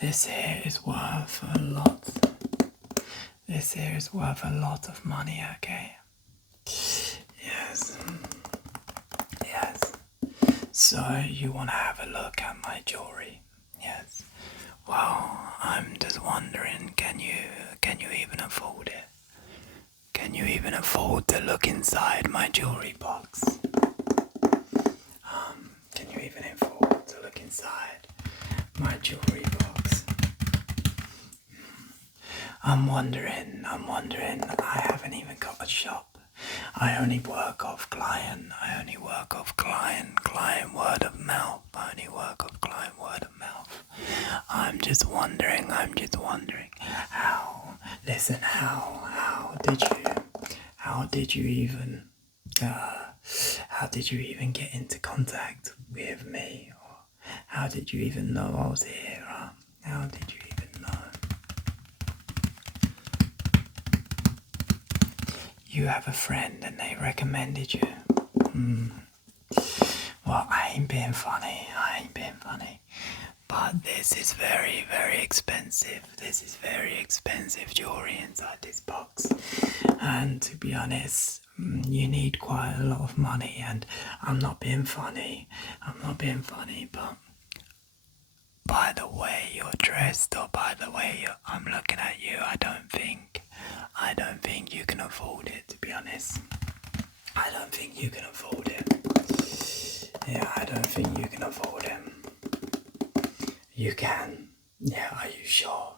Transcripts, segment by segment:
This here is worth a lot. This here is worth a lot of money, okay? Yes. Yes. So you want to have a look at my jewelry? Yes. Well, I'm just wondering, can you even afford it? Can you even afford to look inside my jewelry box? Can you even afford to look inside my jewelry box? I'm wondering, I haven't even got a shop. I only work off client word of mouth. I'm just wondering, how did you even, how did you even get into contact with me? Or how did you even know I was here? How did you even know? You have a friend and they recommended you. Well, I ain't being funny. But this is very, very expensive. This is very expensive jewelry inside this box. And to be honest, you need quite a lot of money. And I'm not being funny. But by the way you're dressed, or by the way I'm looking at you, I don't think you can afford it, to be honest. I don't think you can afford it. Yeah, I don't think you can afford it. You can. Yeah, are you sure?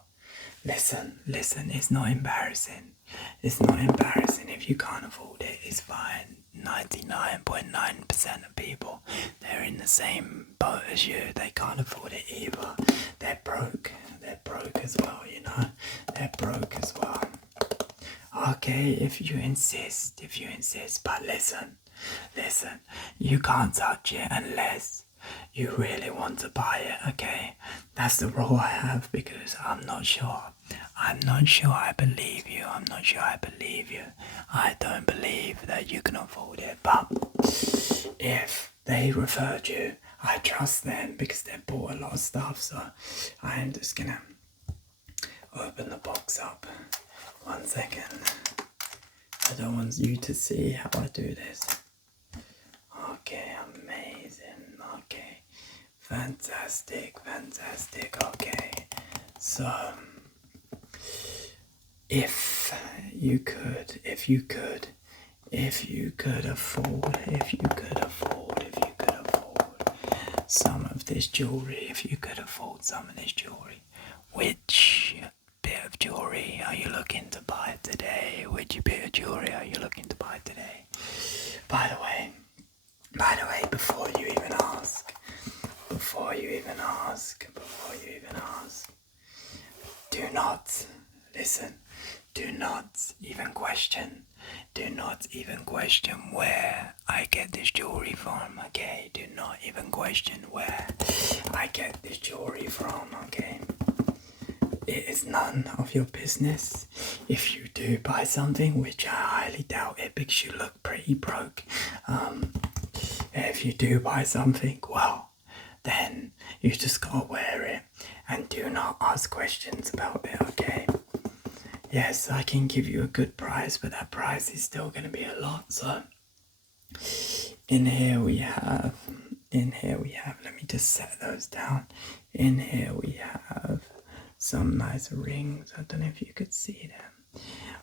Listen, it's not embarrassing. It's not embarrassing if you can't afford it. It's fine. 99.9% of people, they're in the same boat as you. They can't afford it either. They're broke. They're broke as well, you know. They're broke as well. Okay, if you insist. But listen, you can't touch it unless you really want to buy it, okay? That's the rule I have, because I'm not sure I believe you. I don't believe that you can afford it. But if they referred you, I trust them because they bought a lot of stuff. So I am just gonna open the box up. 1 second. I don't want you to see how I do this. Okay, amazing. Okay, fantastic. Okay, so if you could afford some of this jewelry, which bit of jewelry are you looking to buy today? By the way, before you even ask, do not even question where I get this jewelry from, okay? Do not even question where I get this jewelry from, okay? It is none of your business. If you do buy something, which I highly doubt it because you look pretty broke, if you do buy something, well, then you just gotta wear it and do not ask questions about it, okay? Yes, I can give you a good price, but that price is still gonna be a lot. So in here we have, let me just set those down. In here we have some nice rings. I don't know if you could see them.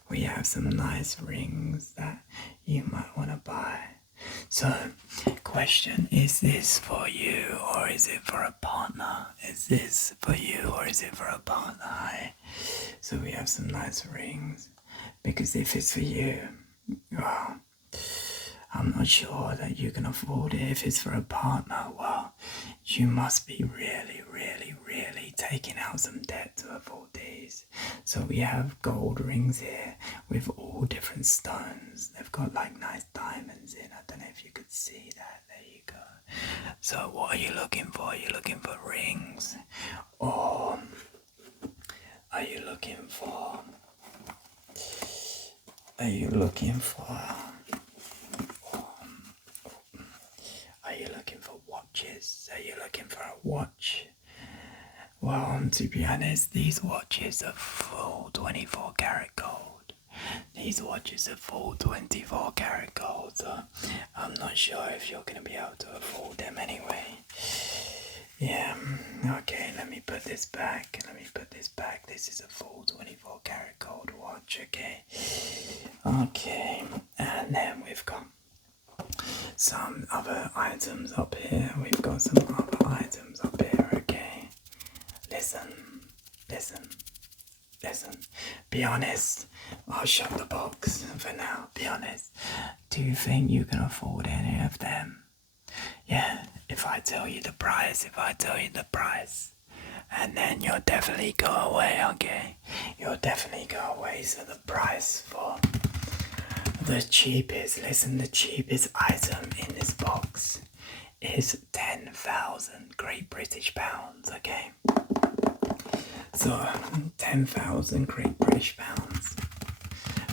We have some nice rings that you might want to buy. So, question, is this for you or is it for a partner? So we have some nice rings, because if it's for you, well, I'm not sure that you can afford it. If it's for a partner, well, you must be really, really, really taking out some debt to afford these. So we have gold rings here with all different stones. They've got like nice diamonds in. I don't know if you could see that. There you go. So what are you looking for? Are you looking for rings? Or are you looking for Are you looking for watches? Are you looking for a watch? Well, to be honest, these watches are full 24 karat gold. These watches are full 24 karat gold, so I'm not sure if you're going to be able to afford them anyway. Yeah, okay, let me put this back. This is a full 24 karat gold watch, okay? Okay, and then we've got some other items up here. Okay? Listen. Be honest. I'll shut the box for now. Be honest. Do you think you can afford any of them? Yeah, if I tell you the price, and then you'll definitely go away, okay? You'll definitely go away. So the price for the cheapest item in this box is 10,000 Great British pounds, okay? So 10,000 Great British pounds.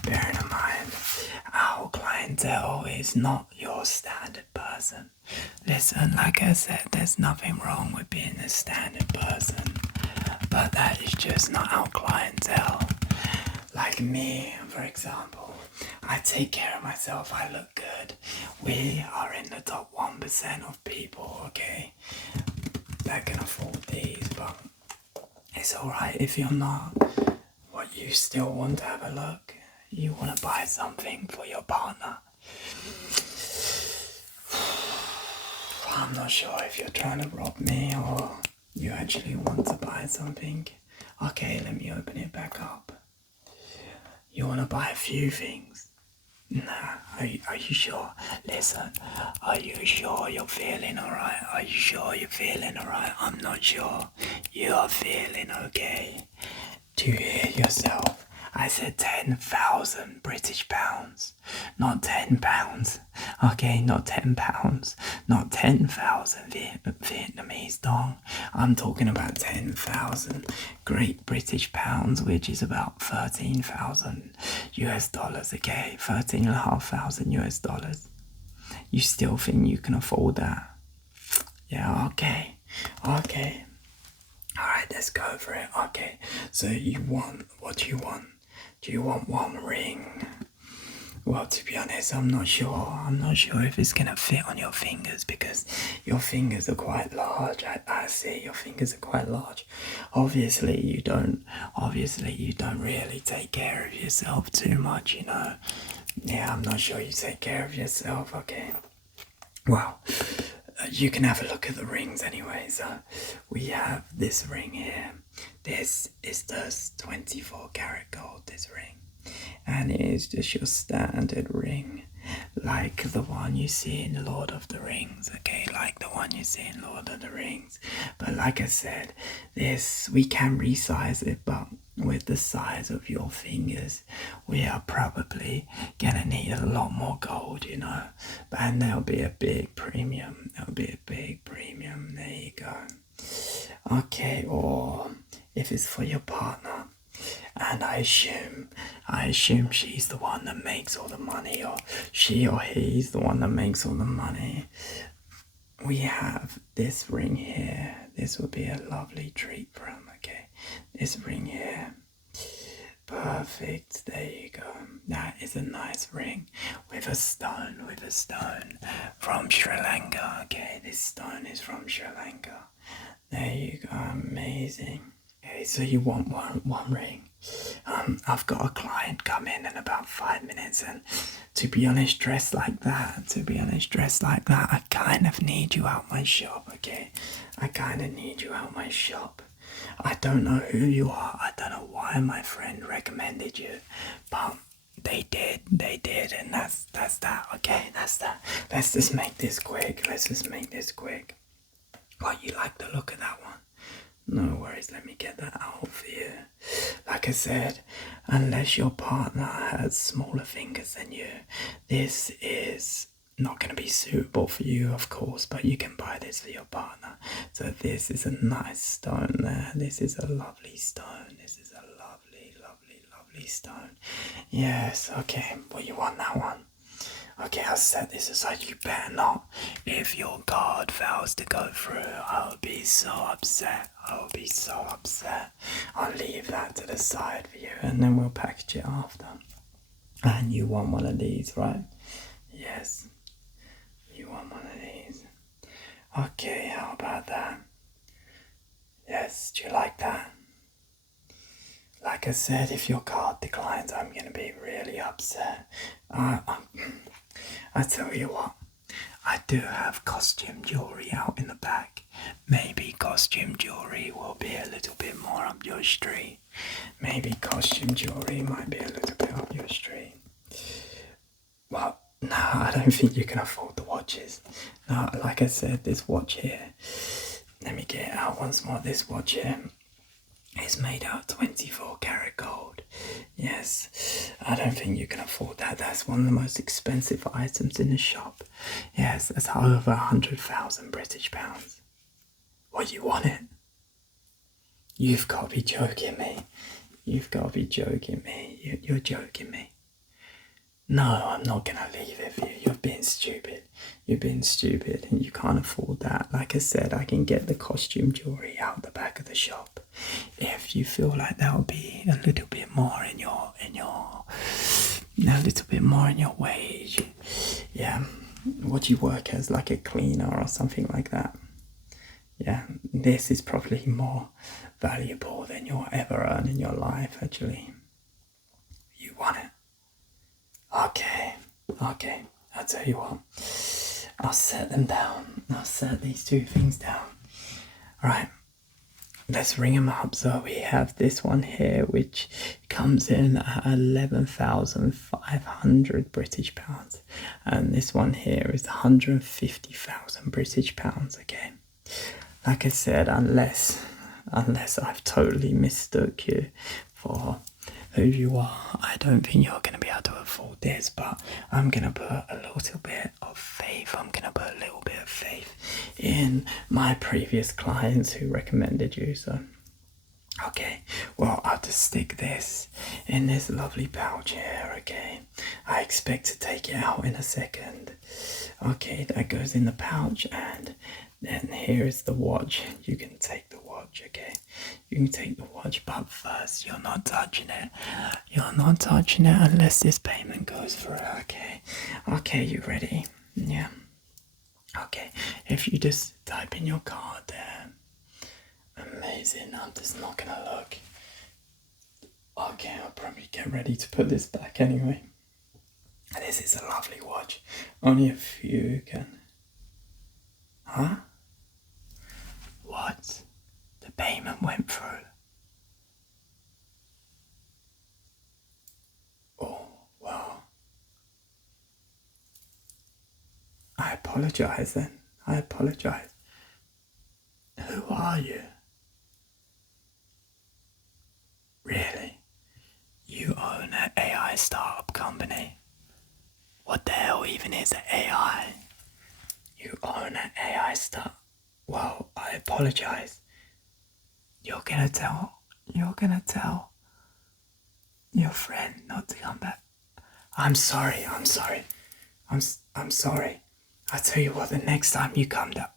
Bearing in mind, our clientele is not your standard person. Listen, like I said, there's nothing wrong with being a standard person, but that is just not our clientele. Like me, for example, I take care of myself, I look good. We are in the top 1% of people, okay, that can afford these, but it's alright if you're not. What, you still want to have a look? You want to buy something for your partner? I'm not sure if you're trying to rob me or you actually want to buy something. Okay, let me open it back up. You want to buy a few things? Nah, are you sure? Listen, are you sure you're feeling alright? Are you sure you're feeling alright? I'm not sure. You are feeling okay. Do you hear yourself? I said 10,000 British pounds, not 10 pounds. Okay, not 10 pounds, not 10,000 Vietnamese dong. I'm talking about 10,000 Great British pounds, which is about 13,000 US dollars, okay? 13,500 US dollars. You still think you can afford that? Yeah, okay. Alright, let's go for it. Okay, so what do you want? Do you want one ring? Well, to be honest, I'm not sure. I'm not sure if it's gonna fit on your fingers because your fingers are quite large. I see your fingers are quite large. Obviously, you don't really take care of yourself too much, you know. Yeah, I'm not sure you take care of yourself, okay. Well, you can have a look at the rings anyway. So we have this ring here. This is the 24 karat gold, this ring. And it is just your standard ring. Like the one you see in Lord of the Rings, okay? Like the one you see in Lord of the Rings. But like I said, this, we can resize it, but with the size of your fingers, we are probably gonna need a lot more gold, you know. And there'll be a big premium. There you go. Okay, or if it's for your partner, and I assume she's the one that makes all the money, or she or he's the one that makes all the money. We have this ring here. This will be a lovely treat for him, okay? This ring here. Perfect, there you go. That is a nice ring with a stone from Sri Lanka, okay? This stone is from Sri Lanka. There you go, amazing. Okay, so you want one ring. I've got a client come in about 5 minutes, and to be honest, dressed like that, I kind of need you out my shop, okay? I kind of need you out my shop. I don't know who you are. I don't know why my friend recommended you, but they did, and that's that, okay? That's that. Let's just make this quick. What, you like the look of that one? No worries, let me get that out for you. Like I said, unless your partner has smaller fingers than you, this is not going to be suitable for you, of course, but you can buy this for your partner. So this is a nice stone there. This is a lovely stone. This is a lovely stone. Yes, okay, well, you want that one? Okay, I'll set this aside. You better not. If your card fails to go through, I'll be so upset. I'll be so upset. I'll leave that to the side for you, and then we'll package it after. And you want one of these, right? Yes. You want one of these. Okay, how about that? Yes, do you like that? Like I said, if your card declines, I'm going to be really upset. I tell you what, I do have costume jewellery out in the back. Maybe costume jewellery will be a little bit more up your street. Maybe costume jewellery might be a little bit up your street. Well, no, I don't think you can afford the watches. No, like I said, this watch here, let me get it out once more. This watch here is made out of 24 karat gold. Yes, I don't think you can afford that. That's one of the most expensive items in the shop. Yes, that's over 100,000 British pounds. What, you want it? You've got to be joking me. You've got to be joking me. You're joking me. No, I'm not going to leave it for you. You're being stupid. You're being stupid and you can't afford that. Like I said, I can get the costume jewellery out the back of the shop. If you feel like that will be a little bit more in your a little bit more in your wage. Yeah. What do you work as, like a cleaner or something like that? Yeah, this is probably more valuable than you'll ever earn in your life, actually. You want it? Okay, I'll tell you what. I'll set them down. I'll set these two things down. Right, let's ring them up. So we have this one here, which comes in at 11,500 British pounds. And this one here is 150,000 British pounds, okay? Like I said, unless I've totally mistook you for who you are, I don't think you're going to be able to afford this, but I'm going to put a little bit of faith. I'm going to put a little bit of faith in my previous clients who recommended you. So, okay, well, I'll just stick this in this lovely pouch here, okay? I expect to take it out in a second. Okay, that goes in the pouch, and then here is the watch. You can take the watch, okay? You can take the watch, but first you're not touching it. You're not touching it unless this payment goes through, okay? Okay, you ready? Yeah. Okay, if you just type in your card there. Amazing, I'm just not gonna look. Okay, I'll probably get ready to put this back anyway. This is a lovely watch. Only a few can... Huh? What? The payment went through. Oh, well. I apologize then. I apologize. Who are you? Really? You own an AI startup company? What the hell even is an AI? You own an AI startup? Well, I apologize. You're gonna tell your friend not to come back. I'm sorry. I'm sorry. I tell you what, the next time you come down,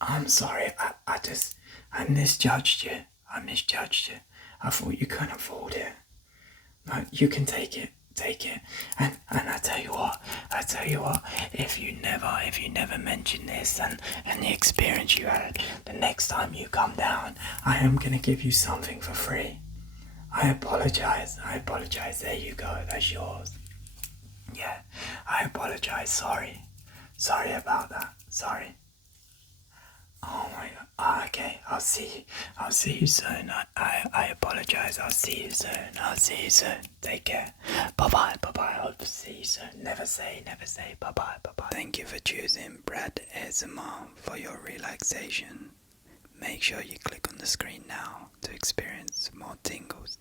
I'm sorry. I misjudged you. I thought you couldn't afford it. No, you can take it. And I tell you what, if you never mention this and the experience you had, the next time you come down, I am gonna give you something for free. I apologize. There you go, that's yours. Yeah, I apologize, sorry about that, sorry. Oh my god, okay, I'll see you soon. I apologize, I'll see you soon. Take care. Bye-bye, hope to see you soon. Never say bye-bye. Thank you for choosing Brad ASMR for your relaxation. Make sure you click on the screen now to experience more tingles.